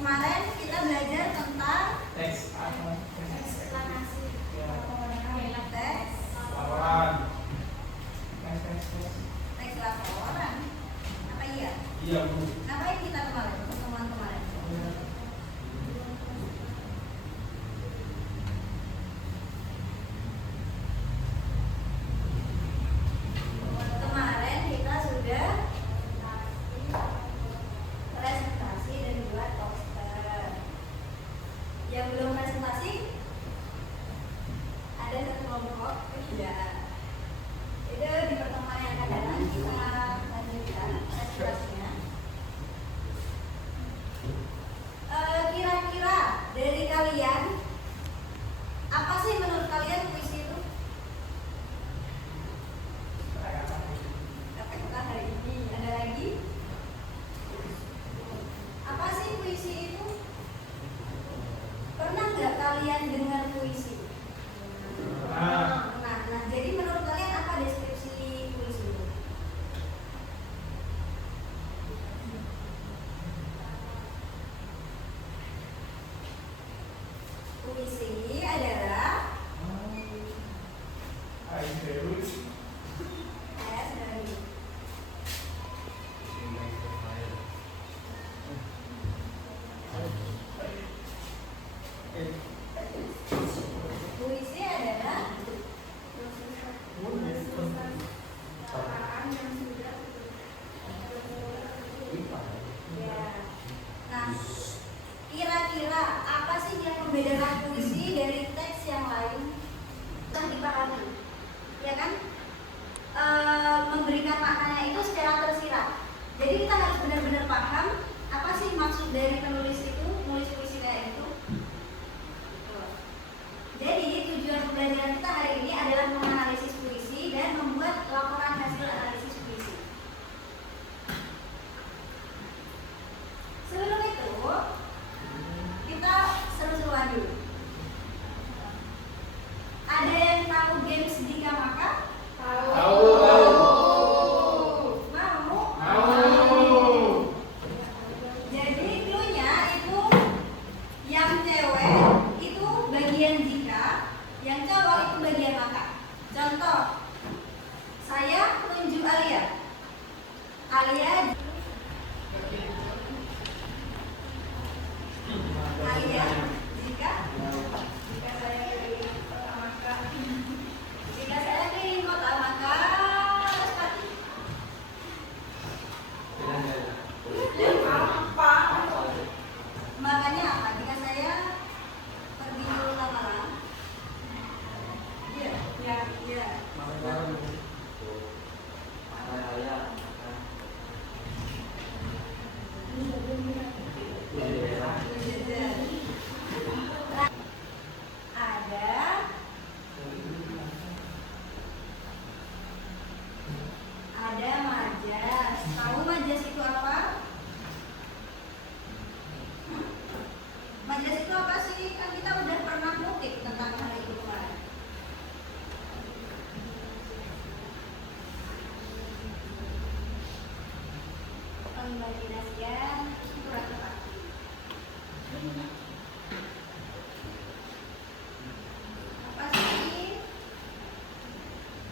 Kemarin kita belajar tentang teks eksplanasi, teks laporan, teks laporan. Apa iya? iya Bu. Ngapain kita kemarin? Pertemuan kemarin. Kemarin kita sudah presentasi dan buat poster. Yang belum presentasi ada satu kelompok. Iya. Itu di pertemuan yang akan datang kita lanjutkan presentasinya. Kira-kira dari kalian apa sih menurut kalian puisi itu? Kata-kata hari ini ada lagi. Apa sih puisi itu? Pernah nggak kalian dengar puisi? Nah, jadi menurut kalian apa deskripsi puisi itu? Puisi adalah dari puisi adalah ya. Nah, kira-kira apa sih yang membedakan puisi dari teks yang lain? Sudah dipahami, ya kan? Memberikan maknanya itu secara tersirat. Jadi kita harus benar-benar paham apa sih maksud dari penulis itu, nulis puisi kayak itu. Jadi tujuan pembelajaran kita hari ini adalah menganalisis puisi dan membuat laporan hasil analisis puisi. Sebelum itu kita seru-seruan dulu. Ada yang tahu games di Gamaka? Tahu. Mau? Jadi cluenya itu yang cewek itu bagian jika, yang cowok itu bagian maka. Contoh, saya menunjuk Alia. Alia jika saya keliling kota maka, jika saya keliling kota maka Lestari. Makanya apa? Jika saya pergi ke Tangerang, iya. Ada majas. Tahu majas itu apa? Majas itu apa sih? Kan kita udah pernah ngutip tentang hal itu kemarin. Pengimajinasian kurang tepat. Apa sih?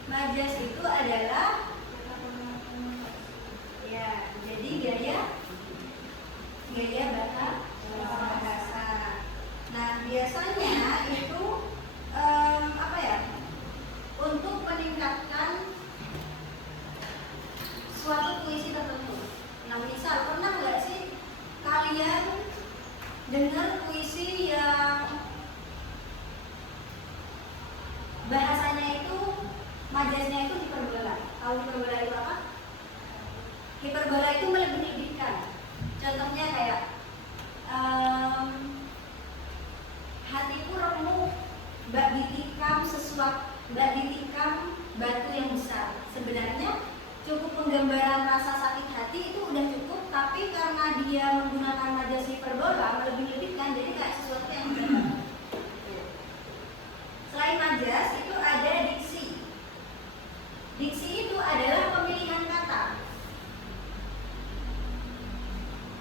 Majas itu adalah ya, jadi gaya bahasa. Nah, biasanya itu apa ya? Untuk meningkatkan suatu puisi tertentu. Nah, misal pernah nggak sih kalian dengar puisi yang bahasanya itu majasnya itu hiperbola? Tahu hiperbola itu apa? Hiperbola itu melebih-lebihkan. Contohnya kayak hatiku remuk, bak ditikam batu yang besar. Sebenarnya cukup penggambaran rasa sakit hati itu udah cukup, tapi karena dia menggunakan majas hiperbola melebih-lebihkan, jadi kayak sesuatu yang berat. Selain majas itu ada diksi. Diksi itu adalah pemilihan kata.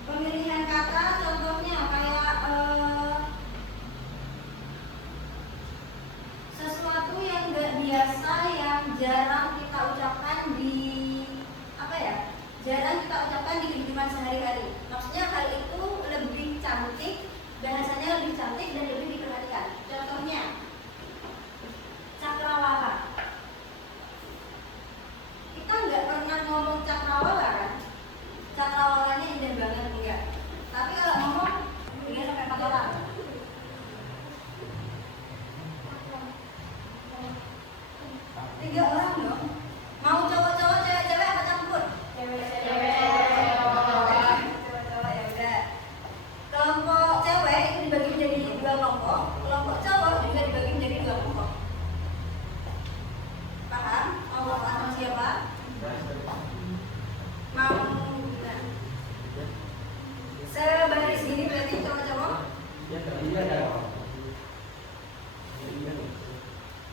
Pemilihan kata contohnya kayak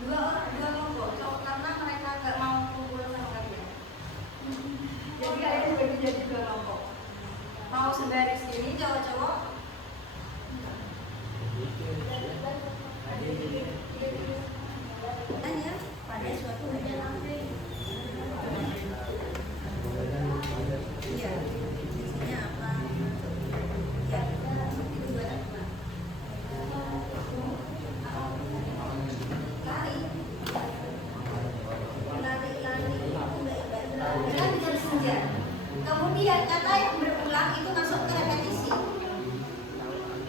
dua kelompok karena mereka nggak mau kumpul sama kalian. Jadi kalian bagi jadi dua kelompok. Mau sebaris ini cowok-cowok. Tanya pada suatu hujan akhir. Iya. Isinya apa? Ya, itu buat apa? Kemudian kata yang berulang itu masuk ke repetisi.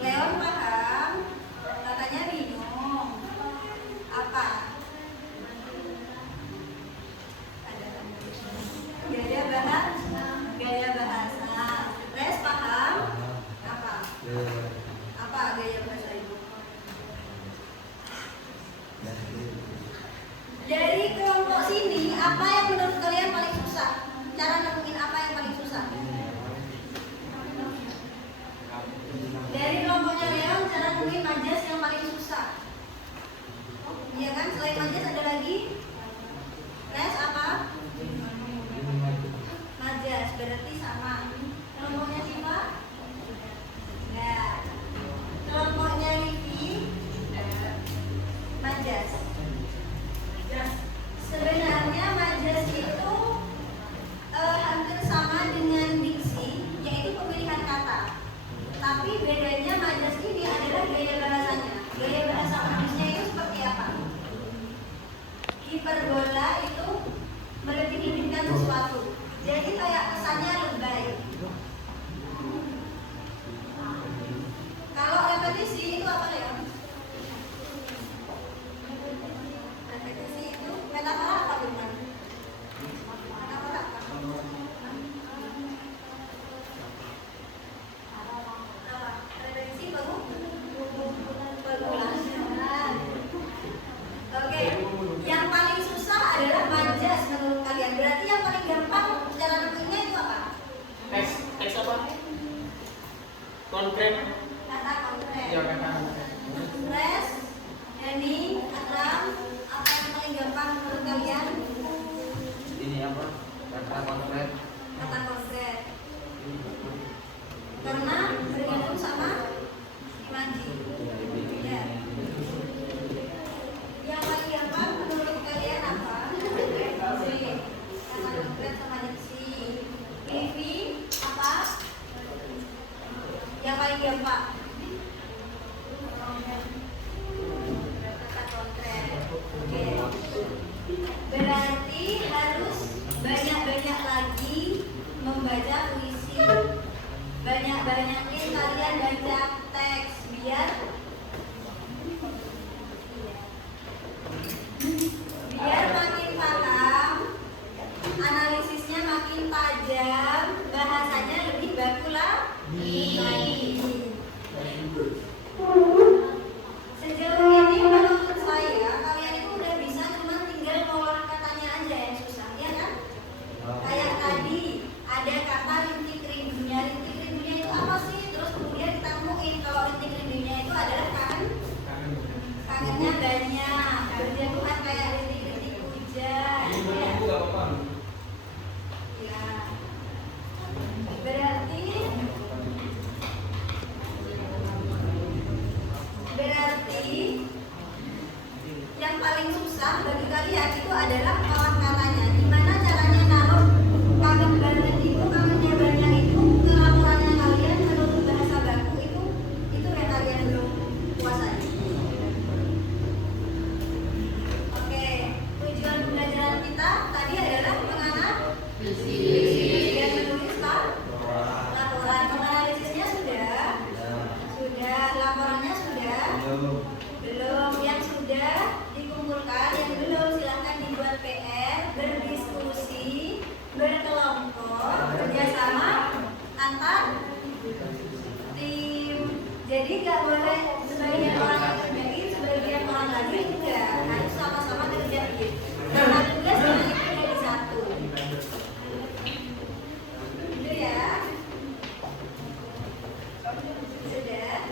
Leon paham, katanya bingung. Apa? Ada gaya bahasa. Res paham? Apa? Apa gaya bahasa ibu? Dari kelompok sini, apa yang menurut kalian paling susah? Cara nemuin apa yang paling susah? Dari kelompoknya Leon, cara nemuin majas yang paling susah. Iya kan? Selain majas ada lagi? Res apa? Majas, berarti sama. Kelompoknya Siva? Enggak. Kelompoknya Livi? Majas. Sebenarnya majas itu hampir sama dengan diksi, yaitu pemilihan kata. Tapi bedanya majas ini adalah gaya bahasanya. Gaya bahasa manusia itu seperti apa? Hiperbola itu melebih-lebihkan sesuatu. Jadi kayak kesannya lebay. Kalau repetisi itu apa ya? Repetisi itu metafora apa bukan? Metafora apa? Apa? Repetisi berulang. Oke, yang paling susah adalah majas menurut kalian. Berarti yang paling gampang cara nemuinnya itu apa? Teks apa? Konkret. Kata konkret. Ya, kata konkret. Res, Dani, Akram, apa yang paling gampang menurut kalian? Ini apa? Kata konkret. Kata konkret. Karena bergantung sama imaji. Ya. Yang paling gampang menurut kalian apa? Kata konkret sama diksi. Livi, apa? Yang paling gampang. Kata konkret. Oke. Berarti harus banyak-banyak lagi membaca puisi. Banyak-banyakin kalian baca teks biar makin paham, analisisnya makin tajam, bahasanya lebih baku lagi. Sejauh ini menurut saya kalian itu udah bisa, cuma tinggal mengeluarkan katanya aja yang susah, ya kan? Kayak tadi ada kata rintik rindunya itu apa sih? Terus kemudian kita temuin kalau rintik rindunya itu adalah kangennya banyak, berjatuhan kayak rintik-rintik hujan. Ya. Berarti yang paling susah bagi kalian itu adalah kawan katanya. Gimana caranya naruh kangen banget itu, kangennya banyak itu ke laporannya kalian menurut bahasa baku itu yang kalian belum kuasai. Oke, tujuan pembelajaran kita tadi adalah menganalisis dan menulis laporan. Menganalisisnya sudah, laporannya sudah. Belum, yang sudah dikumpulkan, yang belum silahkan dibuat PR, berdiskusi, berkelompok, kerjasama antar tim. Jadi nggak boleh sebagian orang yang kerjain, sebagian orang lagi enggak, harus sama-sama kerjain. Karena tugas itu jadi satu. Itu ya. Sudah.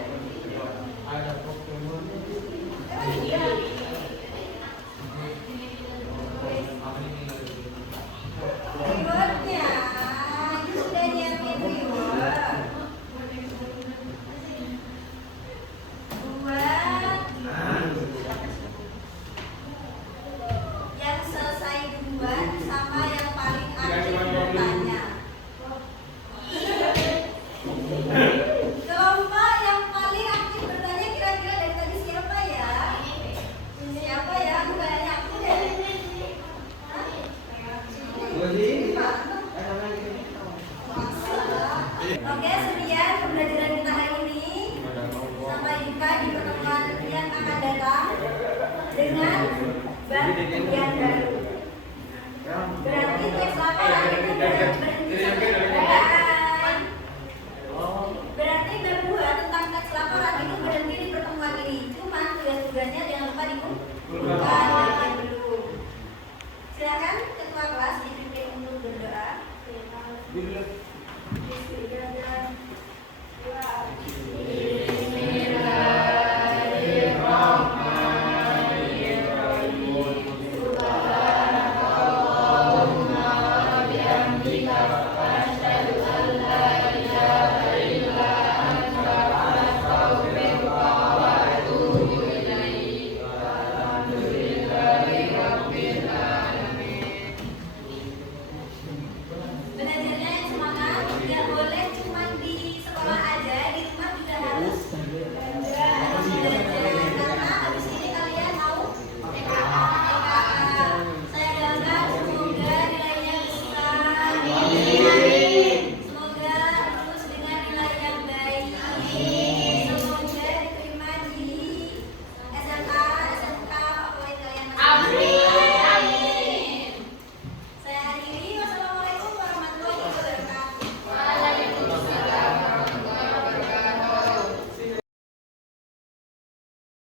dengan bagian baru. Berarti teks laporan itu berhenti sampai permulaan. Berarti berdua tentang teks laporan itu berhenti di pertemuan ini. Cuma tugas-tugasnya jangan lupa dikumpulkan.